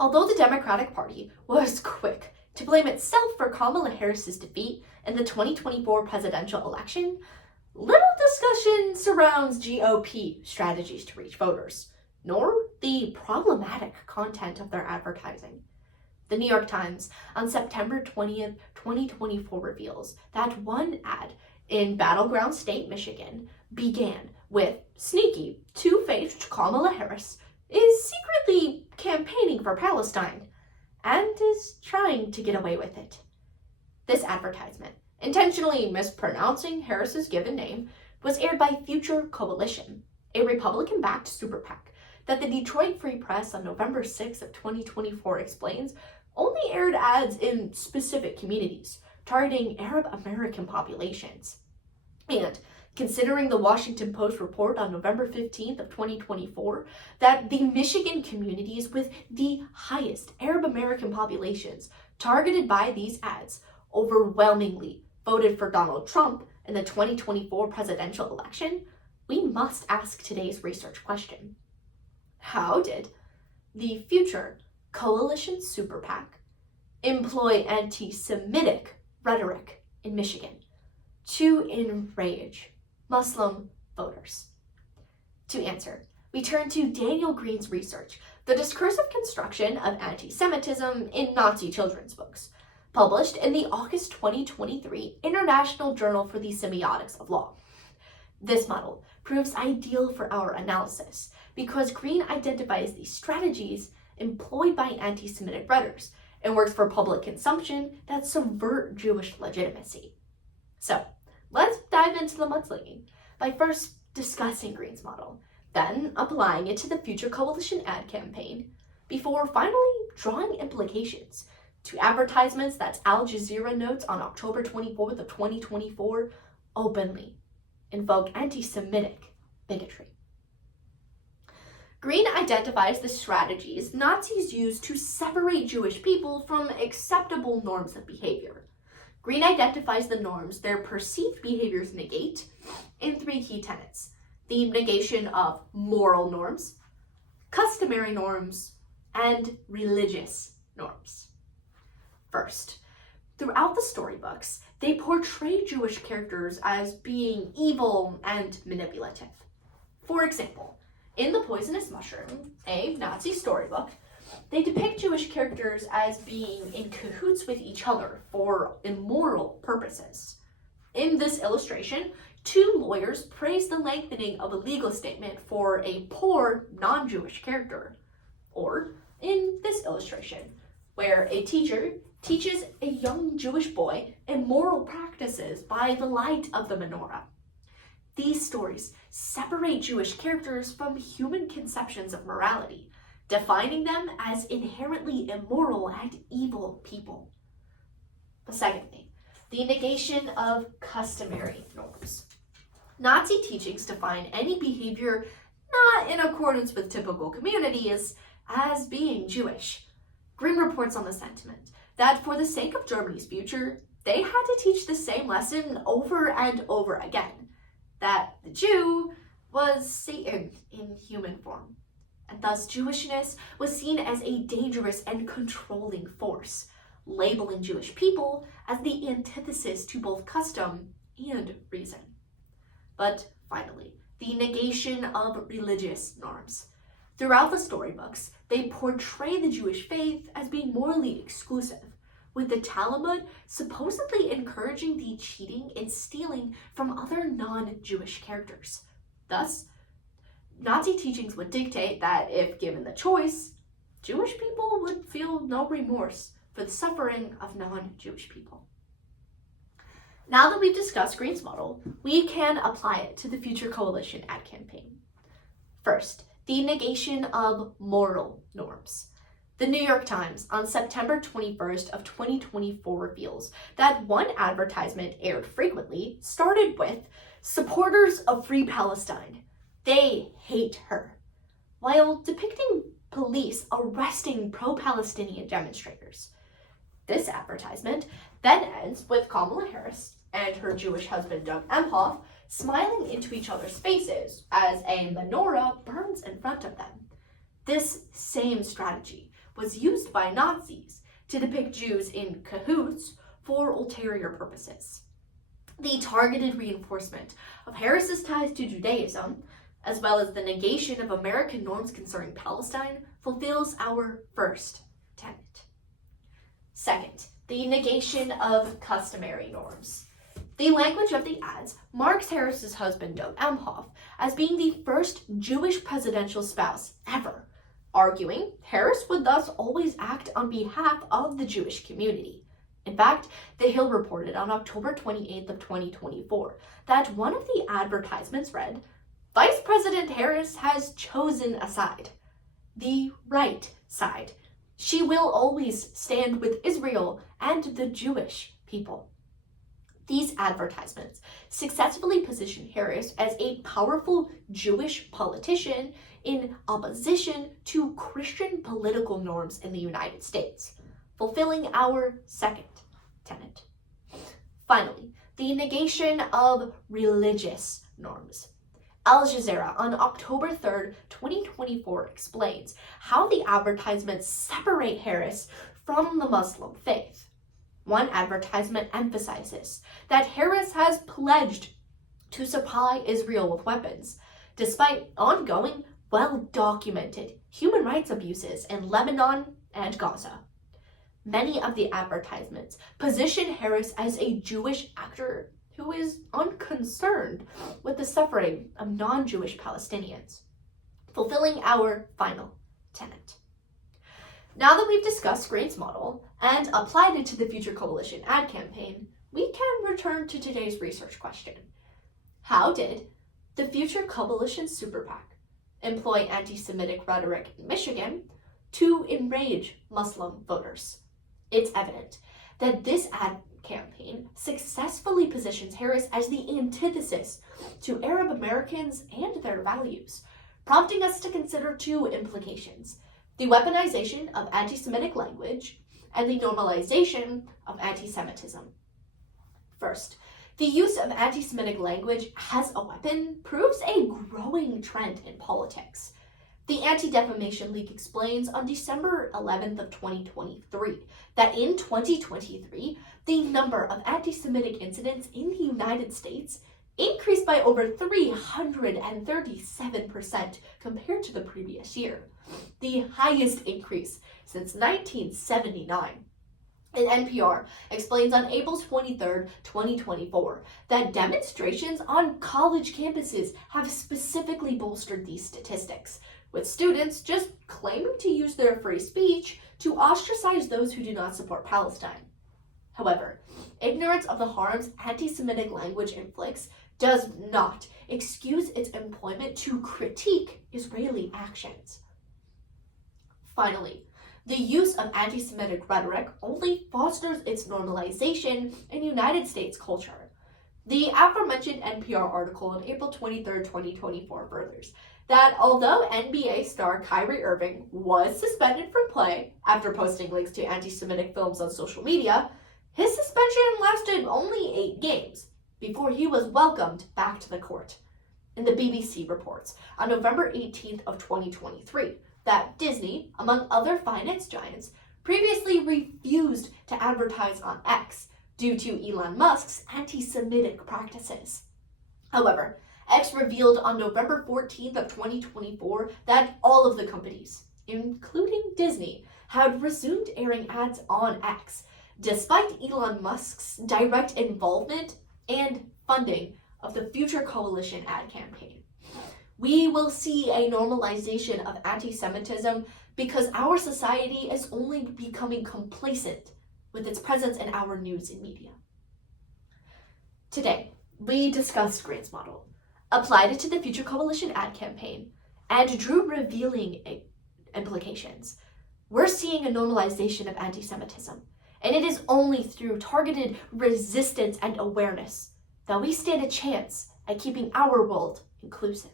Although the Democratic Party was quick to blame itself for Kamala Harris's defeat in the 2024 presidential election, little discussion surrounds GOP strategies to reach voters, nor the problematic content of their advertising. The New York Times on September 20th, 2024 reveals that one ad in battleground state Michigan began with sneaky, two-faced Kamala Harris is secretly campaigning for Palestine and is trying to get away with it. This advertisement, intentionally mispronouncing Harris's given name, was aired by Future Coalition, a Republican-backed super PAC that the Detroit Free Press on November 6th of 2024 explains only aired ads in specific communities, targeting Arab American populations. And considering the Washington Post report on November 15th of 2024 that the Michigan communities with the highest Arab American populations targeted by these ads overwhelmingly voted for Donald Trump in the 2024 presidential election, we must ask today's research question. How did the Future Coalition Super PAC employ anti-Semitic rhetoric in Michigan to enrage Muslim voters? To answer, we turn to Daniel Green's research, The Discursive Construction of Anti-Semitism in Nazi Children's Books, published in the August 2023 International Journal for the Semiotics of Law. This model proves ideal for our analysis because Green identifies the strategies employed by anti-Semitic rhetorics and works for public consumption that subvert Jewish legitimacy. So, let's dive into the mudslinging by first discussing Green's model, then applying it to the Future Coalition ad campaign, before finally drawing implications to advertisements that Al Jazeera notes on October 24th of 2024 openly invoke anti-Semitic bigotry. Green identifies the strategies Nazis used to separate Jewish people from acceptable norms of behavior. Green identifies the norms their perceived behaviors negate in three key tenets: the negation of moral norms, customary norms, and religious norms. First, throughout the storybooks, they portray Jewish characters as being evil and manipulative. For example, in The Poisonous Mushroom, a Nazi storybook, they depict Jewish characters as being in cahoots with each other for immoral purposes. In this illustration, two lawyers praise the lengthening of a legal statement for a poor, non-Jewish character. Or in this illustration, where a teacher teaches a young Jewish boy immoral practices by the light of the menorah. These stories separate Jewish characters from human conceptions of morality, defining them as inherently immoral and evil people. Secondly, the negation of customary norms. Nazi teachings define any behavior not in accordance with typical communities as being Jewish. Green reports on the sentiment that for the sake of Germany's future, they had to teach the same lesson over and over again, that the Jew was Satan in human form, and thus Jewishness was seen as a dangerous and controlling force, labeling Jewish people as the antithesis to both custom and reason. But finally, the negation of religious norms. Throughout the storybooks, they portray the Jewish faith as being morally exclusive, with the Talmud supposedly encouraging the cheating and stealing from other non-Jewish characters. Thus, Nazi teachings would dictate that if given the choice, Jewish people would feel no remorse for the suffering of non-Jewish people. Now that we've discussed Green's model, we can apply it to the Future Coalition ad campaign. First, the negation of moral norms. The New York Times on September 21st of 2024 reveals that one advertisement aired frequently started with "Supporters of Free Palestine, they hate her," while depicting police arresting pro-Palestinian demonstrators. This advertisement then ends with Kamala Harris and her Jewish husband Doug Emhoff smiling into each other's faces as a menorah burns in front of them. This same strategy was used by Nazis to depict Jews in cahoots for ulterior purposes. The targeted reinforcement of Harris's ties to Judaism, as well as the negation of American norms concerning Palestine, fulfills our first tenet. Second, the negation of customary norms. The language of the ads marks Harris's husband, Doug Emhoff, as being the first Jewish presidential spouse ever, arguing Harris would thus always act on behalf of the Jewish community. In fact, The Hill reported on October 28th of 2024 that one of the advertisements read, "Vice President Harris has chosen a side, the right side. She will always stand with Israel and the Jewish people." These advertisements successfully position Harris as a powerful Jewish politician in opposition to Christian political norms in the United States, fulfilling our second tenet. Finally, the negation of religious norms. Al Jazeera on October 3rd, 2024 explains how the advertisements separate Harris from the Muslim faith. One advertisement emphasizes that Harris has pledged to supply Israel with weapons, despite ongoing, well-documented human rights abuses in Lebanon and Gaza. Many of the advertisements position Harris as a Jewish actor who is unconcerned with the suffering of non-Jewish Palestinians, fulfilling our final tenet. Now that we've discussed Green's model and applied it to the Future Coalition ad campaign, we can return to today's research question. How did the Future Coalition Super PAC employ anti-Semitic rhetoric in Michigan to enrage Muslim voters? It's evident that this ad campaign successfully positions Harris as the antithesis to Arab Americans and their values, prompting us to consider two implications: the weaponization of anti-Semitic language and the normalization of anti-Semitism. First, the use of anti-Semitic language as a weapon proves a growing trend in politics. The Anti-Defamation League explains on December 11th of 2023 that in 2023, the number of anti-Semitic incidents in the United States increased by over 337% compared to the previous year, the highest increase since 1979. And NPR explains on April 23rd, 2024, that demonstrations on college campuses have specifically bolstered these statistics, with students just claiming to use their free speech to ostracize those who do not support Palestine. However, ignorance of the harms anti-Semitic language inflicts does not excuse its employment to critique Israeli actions. Finally, the use of anti-Semitic rhetoric only fosters its normalization in United States culture. The aforementioned NPR article on April 23rd, 2024 furthers that although NBA star Kyrie Irving was suspended from play after posting links to anti-Semitic films on social media, his suspension lasted only 8 games before he was welcomed back to the court. And the BBC reports on November 18th of 2023 that Disney, among other finance giants, previously refused to advertise on X due to Elon Musk's anti-Semitic practices. However, X revealed on November 14th of 2024 that all of the companies, including Disney, had resumed airing ads on X, despite Elon Musk's direct involvement and funding of the Future Coalition ad campaign. We will see a normalization of anti-Semitism because our society is only becoming complacent with its presence in our news and media. Today, we discussed Green's model, applied it to the Future Coalition ad campaign, and drew revealing implications. We're seeing a normalization of anti-Semitism, and it is only through targeted resistance and awareness that we stand a chance at keeping our world inclusive.